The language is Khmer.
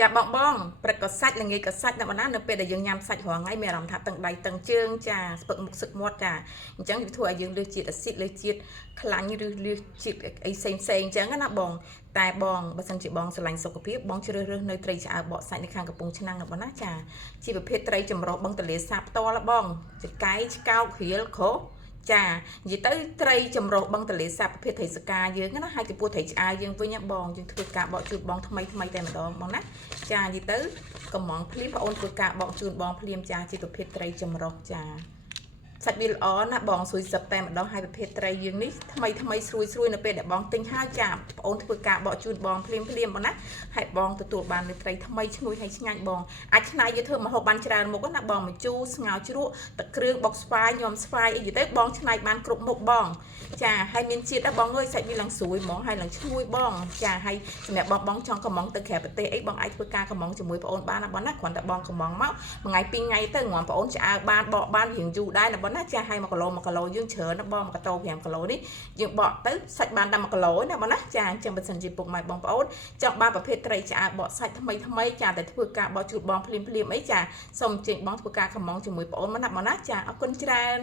ចាបងព្រឹកក៏សាច់ល្ងាចក៏សាច់តែប៉ុណ្ណានៅពេលដែលយើងញ៉ាំសាច់រាល់ថ្ងៃមានអារម្មណ៍ថាតឹងដៃតឹងជើងចាស្ពឹកមុខសឹកមាត់ចាអញ្ចឹងវាធ្វើឲ្យយើងលើសជាតិអាស៊ីតលើសជាតិខ្លាញ់ឬលើសជាតិអីផ្សេងអញ្ចឹងណាបងតែបងបើសិនជាបងស្រឡាញ់សុខភាពបងជ្រើសរើសនៅត្រីឆ្អើបកសាច់នៅខាងកំពង់ឆ្នាំងណាបងណាចាជាប្រភេទត្រីចម្រុះបឹងទន្លេសាបផ្ទាល់បងចកៃឆ្កោករៀលខុសចានិយាយទៅត្រីចម្រុះបឹងទន្លេសាបប្រភេទត្រីសកាយើងណាហើយចំពោះត្រីឆ្អើយើងវិញបងយើងធ្វើការបកជូតបងថ្មីតែម្ដងបងណាចានិយាយទៅកំងភ្លាមបងអូនធ្វើការបកជូតបងភ្លាមចាជាប្រភេទត្រីចម្រុះចាសាច់វាល្អណាស់បងស្រួយសឹបតែម្ដងហើយប្រភេទត្រីយើងនេះថ្មីស្រួយនៅពេលដែលបងទិញហើយចាបងអូនធ្វើការបកជូនបងភ្លាមបងណាហើយបងទទួលបាននៅត្រីថ្មីឈ្ងុយហើយឆ្ងាញ់បងអាចឆ្នៃយកធ្វើម្ហូបបានច្រើនមុខណាបងម្ជូរស្ងោរជ្រក់ទឹកគ្រឿងបុកស្វាយញោមស្វាយអីទៅបងឆ្នៃបានគ្រប់មុខបងចាហើយមានជាតិដែរបងអើយសាច់វាឡើងស្រួយហ្មងហើយឡើងឈ្ងុយបងចាហើយសម្រាប់បងចង់កំងទៅក្រៅប្រទេសអីបងអាចធ្វើការកំងជាមួយបងអូនបានណាបងណាគ្រាន់តែបងកំងមកមួយថ្ងៃពីរថ្ងៃទៅងំបងអូនឆ្អើបានបកបានរៀងយូរដែរណាបងណាចាហើយ1គីឡូយើងច្រើនណាបង1កាតូ5គីឡូនេះយើងបកទៅសាច់បានតែ1គីឡូណាបងណាចាអញ្ចឹងបើសិនជាពុកម៉ែបងប្អូនចង់បានប្រភេទត្រីឆ្អើបកសាច់ថ្មីចាតែធ្វើការបកជូតបងភ្លាមអីចាសូមអញ្ជើញបងធ្វើការកំងជាមួយបងអូនមកណាបងណាចាអរគុណច្រើន